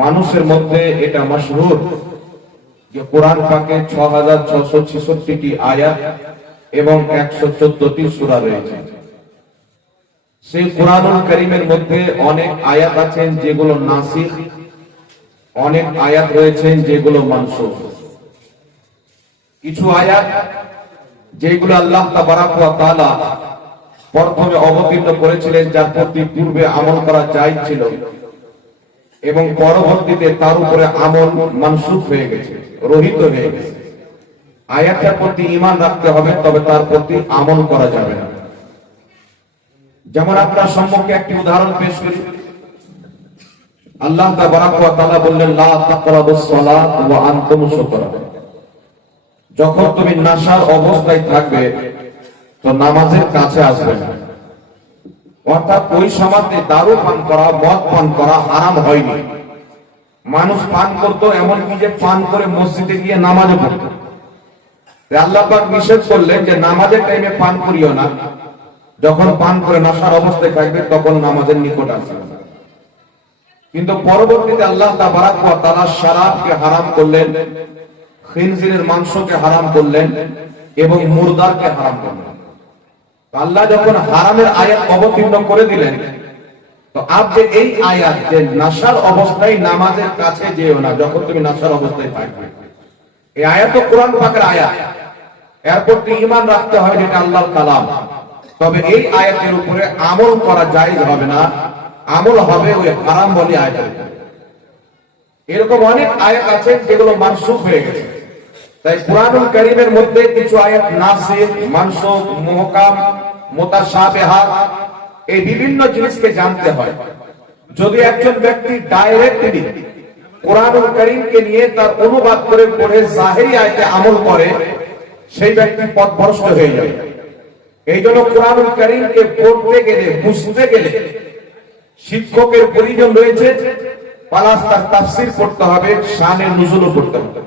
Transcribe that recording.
মানুষের মধ্যে এটা মশহুর যে কোরআন পাকে ছ হাজার ছশো ছেষট্টিটি আয়াত এবং একশো চোদ্দটি সুরা রয়েছে। সেই কোরআনুল করিমের মধ্যে অনেক আয়াত আছেন যেগুলো নাসিক অনেক আয়াত রয়েছেন যেগুলো মানসুখ। কিছু আয়াত যেগুলো আল্লাহ তাআলা প্রথমে অবতীর্ণ করেছিলেন, যার প্রতি পূর্বে আমল করা যায় ছিল। এবং পরবর্তীতে তার উপরে আমল মানসুখ হয়ে গেছে, রহিত হয়ে গেছে। আয়াতের প্রতি ঈমান রাখতে হবে, তবে তার প্রতি আমল করা যাবে না। যেমন আপনার সম্মুখে একটি উদাহরণ পেশ করি। আল্লাহ তাআলা বললেন যখন তুমি নাশার অবস্থায় থাকবে, তো নামাজের কাছে আসবে না। অর্থাৎ ওই সমাজে দারু পান করা, মদ পান করা হারাম হয়নি। মানুষ পান করতো, এমনকি যে পান করে মসজিদে গিয়ে নামাজে পড়তো। তাই আল্লাহ পাক নিষেধ করলেন যে নামাজের টাইমে পান করিও না, যখন পান করে নাশার অবস্থায় থাকবে তখন নামাজের নিকট আসবে কিন্তু পরবর্তীতে আল্লাহ তাআলা শরাবকে হারাম করলেন, খিনজিরের মাংসকে হারাম করলেন এবং মুরদারকে হারাম করলেন। আল্লাহ যখন হারামের আয়াত অবতীর্ণ করে দিলেন, তো আপনি এই আয়াত যে নাশার অবস্থায় নামাজের কাছে যেও না, যখন তুমি নাশার অবস্থায় থাকবে। এই আয়াত কোরআন পাকের আয়াত। এর প্রতি ঈমান রাখতে হয় যেটা আল্লাহর কালাম। তবে এই আয়াতের উপরে আমল করা জায়েজ হবে না। আমল হবে ওই হারাম বলে উপরে। এরকম অনেক আয়াত আছে যেগুলো মানসুখ হয়ে গেছে। তাই কোরআনুল কারীমের মধ্যে কিছু আয়াত নাসিখ মানসুখ, মুহকাম, মুতাশাবিহাত, এই বিভিন্ন জিনিসকে জানতে হয়। যদি একজন ব্যক্তি ডাইরেক্টলি কোরআনুল কারীমকে নিয়ে তার অনুবাদ করে পড়ে জাহেরি আয়াতে আমল করে, সেই ব্যক্তি পথভ্রষ্ট হয়ে যাবে। এই জন্য কোরআনুল কারীমকে পড়তে গেলে, বুঝতে গেলে শিক্ষকের প্রয়োজন রয়েছে। পালাস তার তাফসির করতে হবে শানের নুজুলও করতে হবে।